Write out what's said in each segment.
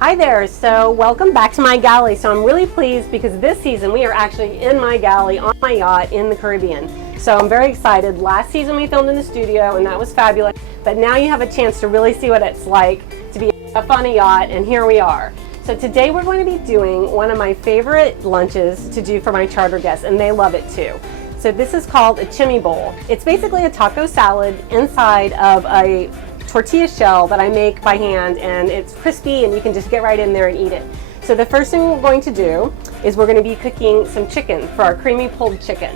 Hi there, so welcome back to my galley. So I'm really pleased because this season we are actually in my galley on my yacht in the Caribbean. So I'm very excited. Last season we filmed in the studio and that was fabulous, but now you have a chance to really see what it's like to be up on a yacht, and here we are. So today we're going to be doing one of my favorite lunches to do for my charter guests, and they love it too. So this is called a chimichanga bowl. It's basically a taco salad inside of a tortilla shell that I make by hand, and it's crispy and you can just get right in there and eat it. So the first thing we're going to do is we're going to be cooking some chicken for our creamy pulled chicken.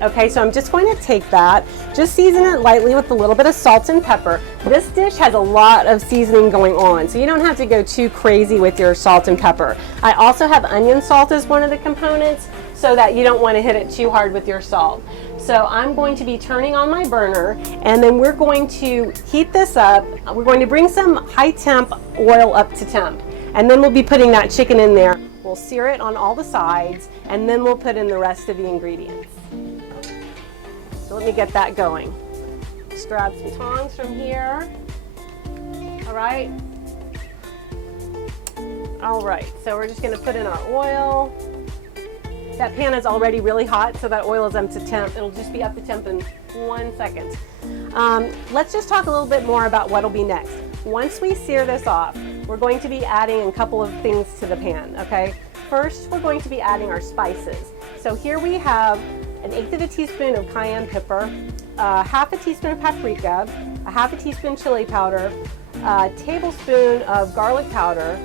Okay, so I'm just going to take that, just season it lightly with a little bit of salt and pepper. This dish has a lot of seasoning going on, so you don't have to go too crazy with your salt and pepper. I also have onion salt as one of the components, so that you don't want to hit it too hard with your salt. So I'm going to be turning on my burner, and then we're going to heat this up. We're going to bring some high temp oil up to temp, and then we'll be putting that chicken in there. We'll sear it on all the sides, and then we'll put in the rest of the ingredients. So let me get that going. Just grab some tongs from here. All right. All right, so we're just gonna put in our oil. That pan is already really hot, so that oil is up to temp. It'll just be up to temp in 1 second. Let's just talk a little bit more about what'll be next. Once we sear this off, we're going to be adding a couple of things to the pan, okay? First, we're going to be adding our spices. So here we have 1/8 of a teaspoon of cayenne pepper, half a teaspoon of paprika, a half a teaspoon chili powder, a tablespoon of garlic powder,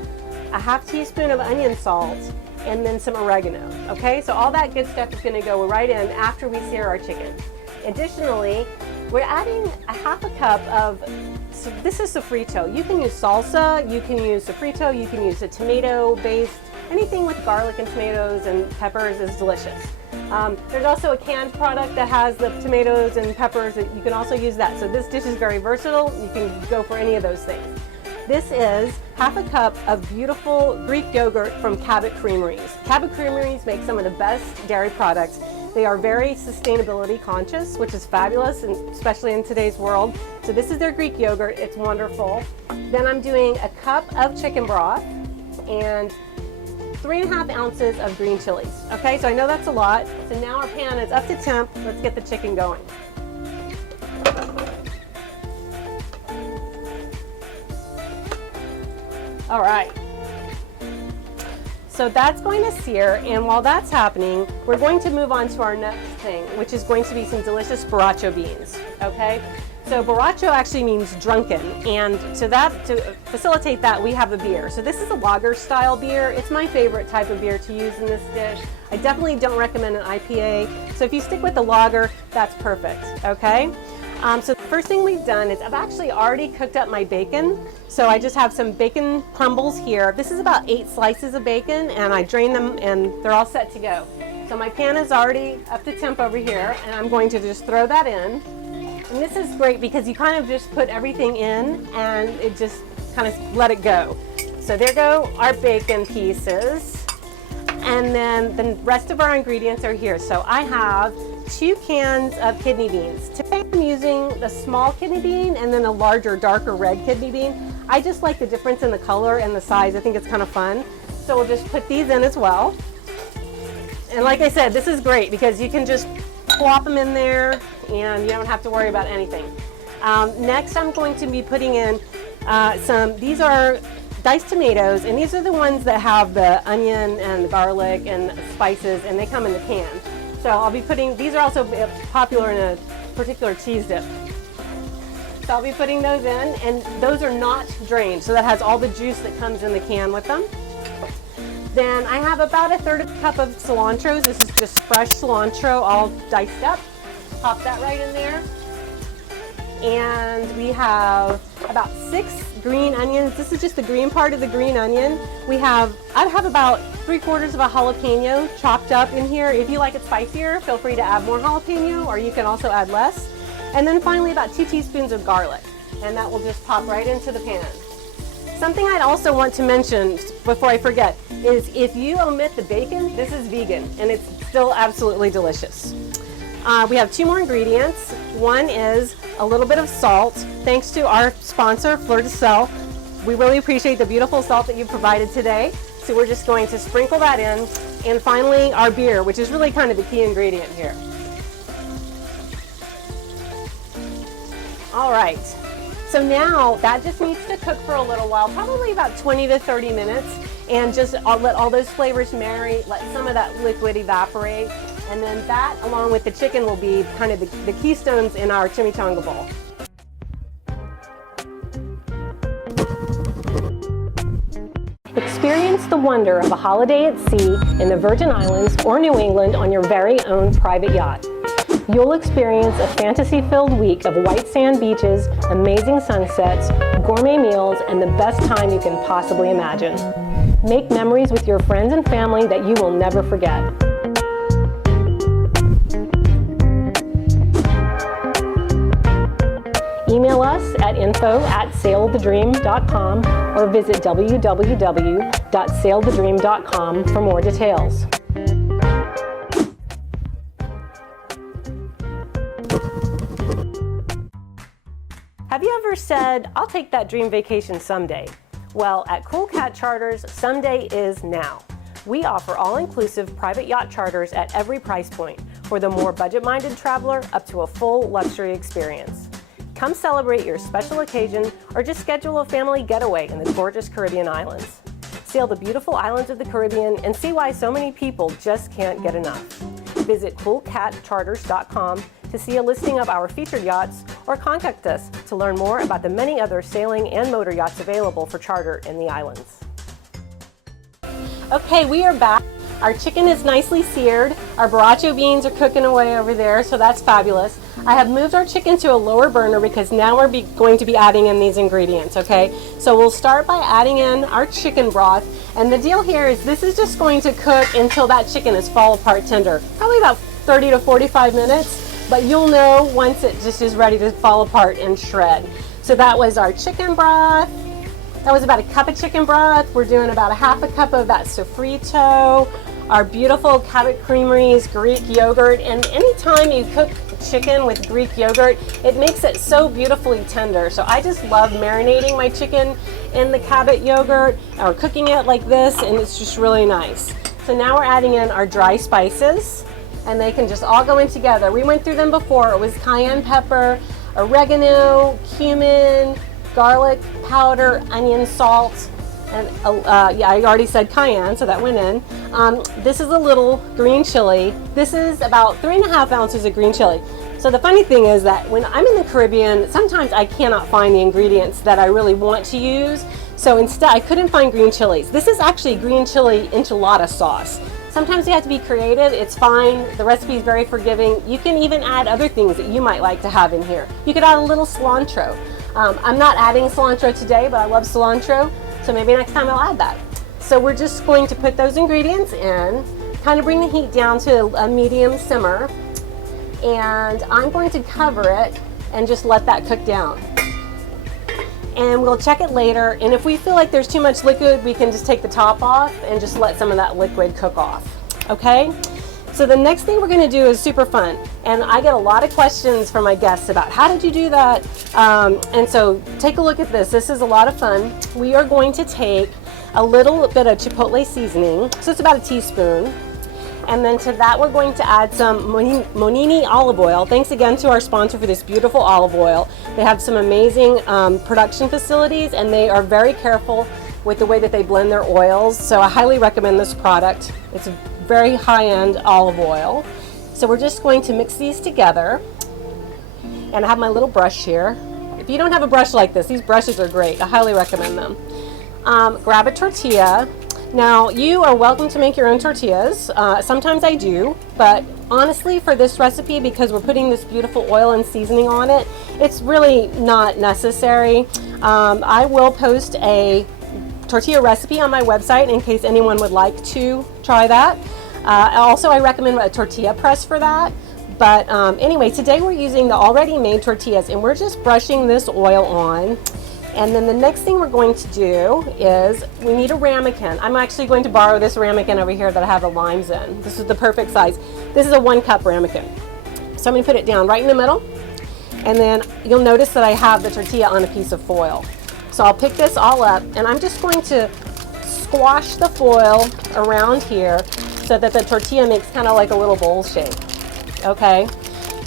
a half teaspoon of onion salt, and then some oregano. Okay, so all that good stuff is going to go right in after we sear our chicken. Additionally, we're adding a half a cup of, so this is sofrito. You can use salsa, you can use sofrito, you can use a tomato based, anything with garlic and tomatoes and peppers is delicious. There's also a canned product that has the tomatoes and peppers, that you can also use that. So this dish is very versatile, you can go for any of those things. This is half a cup of beautiful Greek yogurt from Cabot Creameries. Cabot Creameries make some of the best dairy products. They are very sustainability conscious, which is fabulous, and especially in today's world. So this is their Greek yogurt, it's wonderful. Then I'm doing a cup of chicken broth and 3.5 ounces of green chilies. Okay, so I know that's a lot. So now our pan is up to temp. Let's get the chicken going. All right, so that's going to sear, and while that's happening, we're going to move on to our next thing, which is going to be some delicious borracho beans, okay? So borracho actually means drunken, and to facilitate that, we have a beer. So this is a lager style beer. It's my favorite type of beer to use in this dish. I definitely don't recommend an IPA, so if you stick with the lager, that's perfect, okay? So the first thing we've done is I've actually already cooked up my bacon. So I just have some bacon crumbles here. This is about 8 slices of bacon, and I drain them and they're all set to go. So my pan is already up to temp over here, and I'm going to just throw that in. And this is great because you kind of just put everything in and it just kind of let it go. So there go our bacon pieces. And then the rest of our ingredients are here. So I have 2 cans of kidney beans. Today I'm using the small kidney bean and then a larger, darker red kidney bean. I just like the difference in the color and the size. I think it's kind of fun. So we'll just put these in as well. And like I said, this is great because you can just plop them in there and you don't have to worry about anything. Next I'm going to be putting in these are diced tomatoes, and these are the ones that have the onion and the garlic and spices, and they come in the can. So I'll be putting, these are also popular in a particular cheese dip. So I'll be putting those in, and those are not drained, so that has all the juice that comes in the can with them. Then I have about 1/3 cup of cilantro. This is just fresh cilantro, all diced up. Pop that right in there. And we have about 6 green onions. This is just the green part of the green onion. I have about 3/4 of a jalapeno chopped up in here. If you like it spicier, feel free to add more jalapeno, or you can also add less. And then finally about 2 teaspoons of garlic, and that will just pop right into the pan. Something I'd also want to mention before I forget is if you omit the bacon, this is vegan and it's still absolutely delicious. We have 2 more ingredients. One is a little bit of salt, thanks to our sponsor, Fleur de Sel. We really appreciate the beautiful salt that you provided today. So we're just going to sprinkle that in. And finally, our beer, which is really kind of the key ingredient here. All right, so now that just needs to cook for a little while, probably about 20 to 30 minutes, and just let all those flavors marinate, let some of that liquid evaporate, and then that, along with the chicken, will be kind of the keystones in our Chimichanga Bowl. Experience the wonder of a holiday at sea in the Virgin Islands or New England on your very own private yacht. You'll experience a fantasy-filled week of white sand beaches, amazing sunsets, gourmet meals, and the best time you can possibly imagine. Make memories with your friends and family that you will never forget. Email us at info@sailthedream.com or visit www.sailthedream.com for more details. Have you ever said, "I'll take that dream vacation someday"? Well, at Cool Cat Charters, someday is now. We offer all-inclusive private yacht charters at every price point, for the more budget-minded traveler up to a full luxury experience. Come celebrate your special occasion or just schedule a family getaway in the gorgeous Caribbean islands. Sail the beautiful islands of the Caribbean and see why so many people just can't get enough. Visit coolcatcharters.com to see a listing of our featured yachts, or contact us to learn more about the many other sailing and motor yachts available for charter in the islands. Okay, we are back. Our chicken is nicely seared. Our borracho beans are cooking away over there, so that's fabulous. I have moved our chicken to a lower burner because now we're going to be adding in these ingredients, okay? So we'll start by adding in our chicken broth. And the deal here is this is just going to cook until that chicken is fall apart tender. Probably about 30 to 45 minutes. But you'll know once it just is ready to fall apart and shred. So that was our chicken broth. That was about a cup of chicken broth. We're doing about a half a cup of that sofrito, our beautiful Cabot Creamery's Greek yogurt. And anytime you cook chicken with Greek yogurt, it makes it so beautifully tender. So I just love marinating my chicken in the Cabot yogurt or cooking it like this, and it's just really nice. So now we're adding in our dry spices, and they can just all go in together. We went through them before. It was cayenne pepper, oregano, cumin, garlic powder, onion, salt, and yeah, I already said cayenne, so that went in. This is a little green chili. This is about 3.5 ounces of green chili. So the funny thing is that when I'm in the Caribbean, sometimes I cannot find the ingredients that I really want to use. So instead, I couldn't find green chilies. This is actually green chili enchilada sauce. Sometimes you have to be creative, it's fine. The recipe is very forgiving. You can even add other things that you might like to have in here. You could add a little cilantro. I'm not adding cilantro today, but I love cilantro, so maybe next time I'll add that. So we're just going to put those ingredients in, kind of bring the heat down to a medium simmer, and I'm going to cover it and just let that cook down. And we'll check it later, and if we feel like there's too much liquid, we can just take the top off and just let some of that liquid cook off, okay? So the next thing we're gonna do is super fun, and I get a lot of questions from my guests about how did you do that? And so take a look at this. This is a lot of fun. We are going to take a little bit of chipotle seasoning, so it's about a teaspoon. And then to that, we're going to add some Monini olive oil. Thanks again to our sponsor for this beautiful olive oil. They have some amazing production facilities, and they are very careful with the way that they blend their oils. So I highly recommend this product. It's a very high-end olive oil. So we're just going to mix these together. And I have my little brush here. If you don't have a brush like this, these brushes are great. I highly recommend them. Grab a tortilla. Now, you are welcome to make your own tortillas. Sometimes I do, but honestly, for this recipe, because we're putting this beautiful oil and seasoning on it, it's really not necessary. I will post a tortilla recipe on my website in case anyone would like to try that. Also, I recommend a tortilla press for that. But anyway, today we're using the already made tortillas, and we're just brushing this oil on. And then the next thing we're going to do is we need a ramekin. I'm actually going to borrow this ramekin over here that I have the limes in. This is the perfect size. This is a 1 cup ramekin. So I'm gonna put it down right in the middle, and then you'll notice that I have the tortilla on a piece of foil. So I'll pick this all up, and I'm just going to squash the foil around here so that the tortilla makes kind of like a little bowl shape, okay?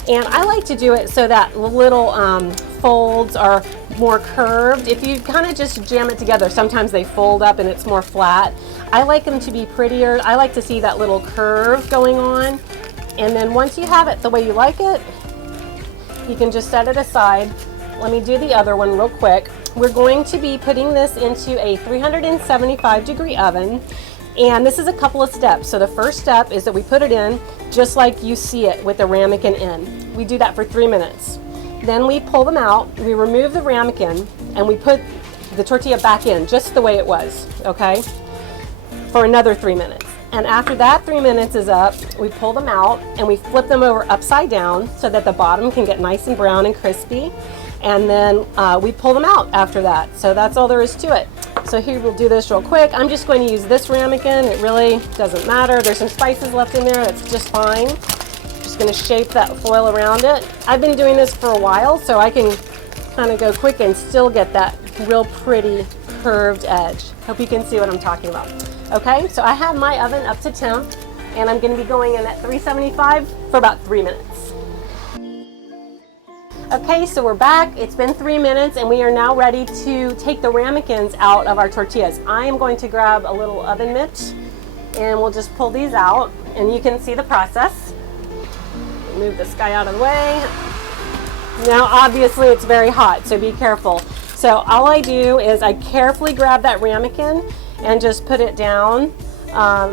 And I like to do it so that the little folds are more curved. If you kind of just jam it together, sometimes they fold up and it's more flat. I like them to be prettier. I like to see that little curve going on. And then once you have it the way you like it, you can just set it aside. Let me do the other one real quick. We're going to be putting this into a 375-degree oven. And this is a couple of steps. So the first step is that we put it in just like you see it with the ramekin in. We do that for 3 minutes. Then we pull them out, we remove the ramekin, and we put the tortilla back in just the way it was, okay? For another 3 minutes. And after that 3 minutes is up, we pull them out and we flip them over upside down so that the bottom can get nice and brown and crispy. And then we pull them out after that. So that's all there is to it. So here we'll do this real quick. I'm just going to use this ramekin. It really doesn't matter. There's some spices left in there. That's just fine. Just going to shape that foil around it. I've been doing this for a while, so I can kind of go quick and still get that real pretty curved edge. Hope you can see what I'm talking about. Okay, so I have my oven up to temp, and I'm going to be going in at 375 for about 3 minutes. Okay, so we're back. It's been 3 minutes and we are now ready to take the ramekins out of our tortillas. I am going to grab a little oven mitt and we'll just pull these out and you can see the process. Move this guy out of the way. Now obviously it's very hot, so be careful. So all I do is I carefully grab that ramekin and just put it down.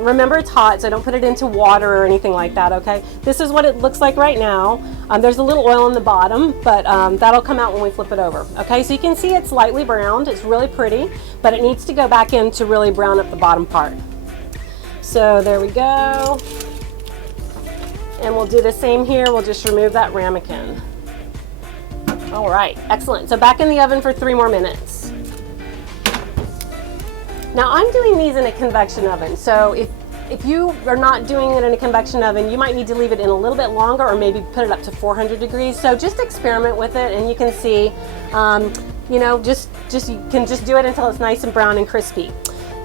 Remember it's hot, so don't put it into water or anything like that, okay? This is what it looks like right now. There's a little oil on the bottom, but that'll come out when we flip it over, okay? So you can see it's lightly browned. It's really pretty, but it needs to go back in to really brown up the bottom part. So there we go. And we'll do the same here. We'll just remove that ramekin. All right, excellent. So back in the oven for 3 more minutes. Now I'm doing these in a convection oven, so if you are not doing it in a convection oven, you might need to leave it in a little bit longer or maybe put it up to 400 degrees. So just experiment with it and you can see, you know, you can just do it until it's nice and brown and crispy.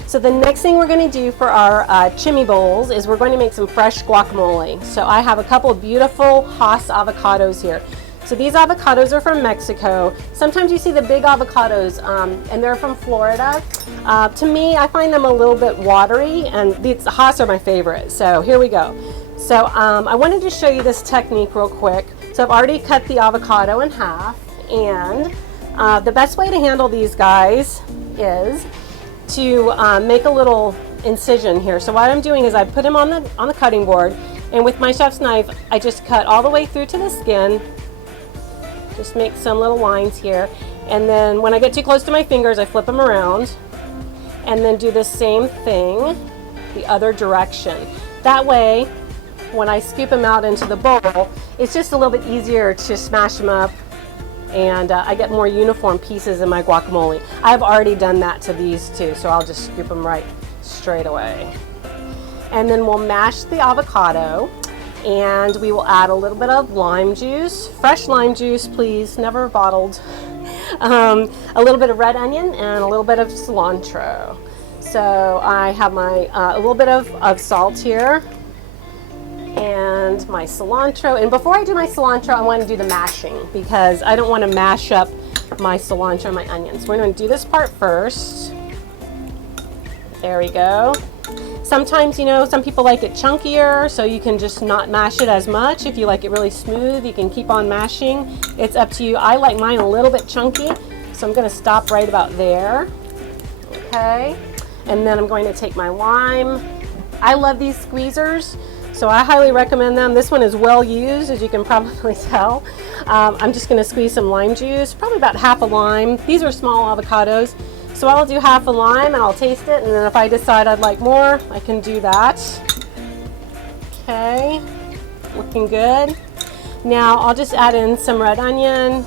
So the next thing we're going to do for our chimi bowls is we're going to make some fresh guacamole. So I have a couple of beautiful Hass avocados here. So these avocados are from Mexico. Sometimes you see the big avocados and they're from Florida. To me, I find them a little bit watery, and these Hass are my favorite. So here we go. So I wanted to show you this technique real quick. So I've already cut the avocado in half, and the best way to handle these guys is to make a little incision here. So what I'm doing is I put them on the cutting board, and with my chef's knife, I just cut all the way through to the skin. Just make some little lines here, and then when I get too close to my fingers, I flip them around and then do the same thing the other direction. That way, when I scoop them out into the bowl, it's just a little bit easier to smash them up, and I get more uniform pieces in my guacamole. I've already done that to these two, so I'll just scoop them right straight away. And then we'll mash the avocado, and we will add a little bit of lime juice, fresh lime juice please, never bottled, a little bit of red onion and a little bit of cilantro. So I have my a little bit of salt here and my cilantro. And before I do my cilantro, I want to do the mashing because I don't want to mash up my cilantro and my onions. We're going to do this part first. There we go. Sometimes, you know, some people like it chunkier, so you can just not mash it as much. If you like it really smooth, you can keep on mashing. It's up to you. I like mine a little bit chunky, so I'm going to stop right about there. Okay, and then I'm going to take my lime. I love these squeezers, so I highly recommend them. This one is well used, as you can probably tell. I'm just going to squeeze some lime juice, probably about half a lime. These are small avocados. So I'll do half a lime and I'll taste it, and then if I decide I'd like more, I can do that. Okay, looking good. Now I'll just add in some red onion,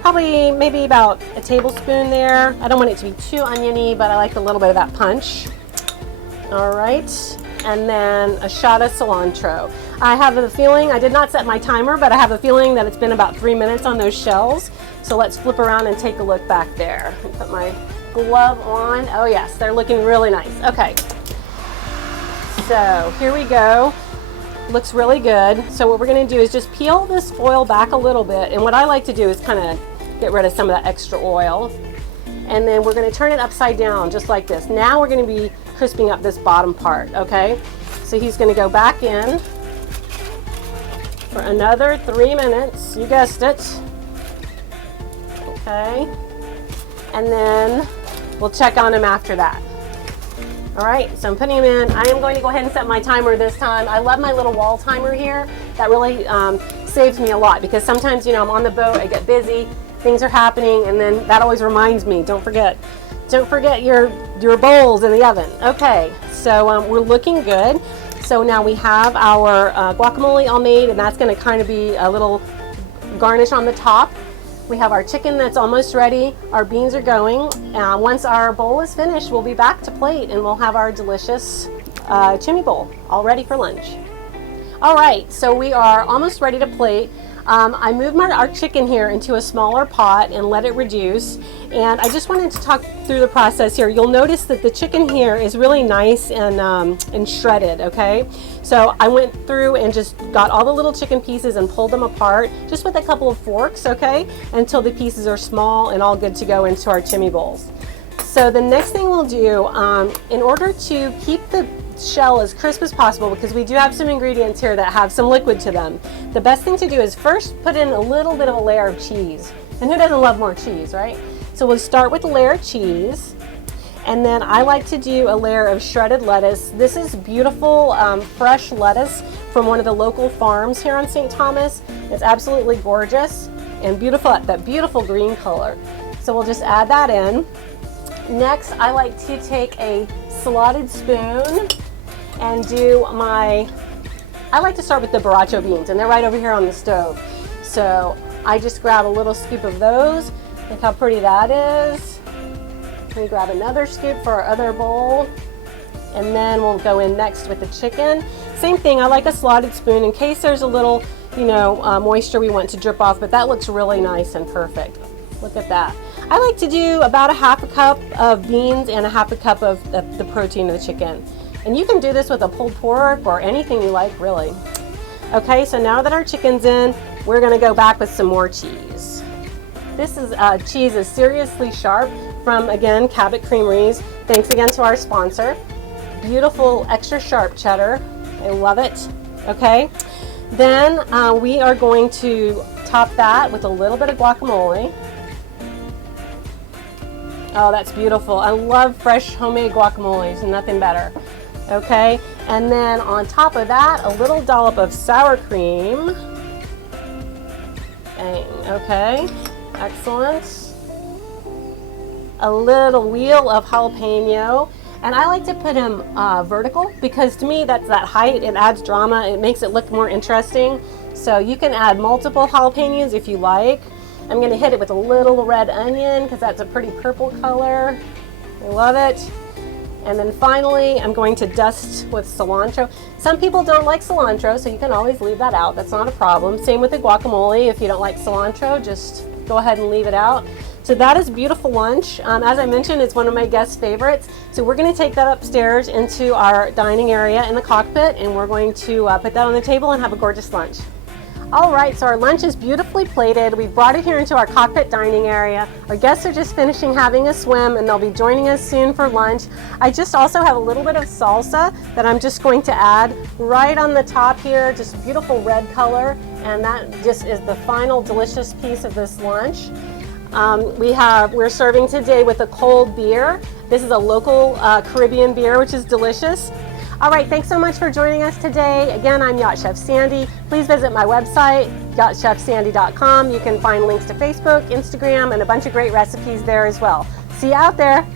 probably maybe about a tablespoon there. I don't want it to be too oniony, but I like a little bit of that punch. All right, and then a shot of cilantro. I have a feeling, I did not set my timer, but I have a feeling that it's been about 3 minutes on those shells. So let's flip around and take a look back there. Put my glove on. Oh yes, they're looking really nice. Okay, so here we go. Looks really good. So what we're gonna do is just peel this foil back a little bit. And what I like to do is kind of get rid of some of that extra oil. And then we're gonna turn it upside down, just like this. Now we're gonna be crisping up this bottom part, okay? So he's gonna go back in for another 3 minutes. You guessed it. Okay. And then we'll check on him after that. All right, so I'm putting him in. I am going to go ahead and set my timer this time. I love my little wall timer here. That really saves me a lot because sometimes, you know, I'm on the boat, I get busy, things are happening, and then that always reminds me, don't forget your bowls in the oven. Okay, so we're looking good. So now we have our guacamole all made, and that's gonna kind of be a little garnish on the top. We have our chicken that's almost ready. Our beans are going. Once our bowl is finished, we'll be back to plate and we'll have our delicious chimi bowl all ready for lunch. All right, so we are almost ready to plate. I moved our chicken here into a smaller pot and let it reduce. And I just wanted to talk through the process here. You'll notice that the chicken here is really nice and shredded, okay? So I went through and just got all the little chicken pieces and pulled them apart, just with a couple of forks, okay? Until the pieces are small and all good to go into our chimi bowls. So the next thing we'll do, in order to keep the shell as crisp as possible, because we do have some ingredients here that have some liquid to them, the best thing to do is first put in a little bit of a layer of cheese. And who doesn't love more cheese, right? So we'll start with a layer of cheese, and then I like to do a layer of shredded lettuce. This is beautiful fresh lettuce from one of the local farms here on St. Thomas. It's absolutely gorgeous and beautiful, that beautiful green color. So we'll just add that in. Next, I like to take a slotted spoon and do I like to start with the borracho beans, and they're right over here on the stove. So I just grab a little scoop of those. Look how pretty that is. We grab another scoop for our other bowl, and then we'll go in next with the chicken. Same thing, I like a slotted spoon in case there's a little, you know, moisture we want to drip off, but that looks really nice and perfect. Look at that. I like to do about a half a cup of beans and a half a cup of the protein of the chicken. And you can do this with a pulled pork or anything you like, really. Okay, so now that our chicken's in, we're gonna go back with some more cheese. This is cheese is seriously sharp from, again, Cabot Creameries. Thanks again to our sponsor. Beautiful extra sharp cheddar. I love it. Okay, then we are going to top that with a little bit of guacamole. Oh, that's beautiful. I love fresh homemade guacamole. There's nothing better. Okay, and then on top of that, a little dollop of sour cream. Bang, okay, excellent. A little wheel of jalapeno. And I like to put them vertical because to me that's that height. It adds drama. It makes it look more interesting. So you can add multiple jalapenos if you like. I'm going to hit it with a little red onion because that's a pretty purple color. I love it. And then finally, I'm going to dust with cilantro. Some people don't like cilantro, so you can always leave that out. That's not a problem. Same with the guacamole. If you don't like cilantro, just go ahead and leave it out. So that is beautiful lunch. As I mentioned, it's one of my guest favorites. So we're going to take that upstairs into our dining area in the cockpit, and we're going to put that on the table and have a gorgeous lunch. All right, so our lunch is beautifully plated. We've brought it here into our cockpit dining area. Our guests are just finishing having a swim, and they'll be joining us soon for lunch. I just also have a little bit of salsa that I'm just going to add right on the top here, just beautiful red color, and that just is the final delicious piece of this lunch. We're serving today with a cold beer. This is a local Caribbean beer, which is delicious. All right, thanks so much for joining us today. Again, I'm Yacht Chef Sandy. Please visit my website, yachtchefsandy.com. You can find links to Facebook, Instagram, and a bunch of great recipes there as well. See you out there.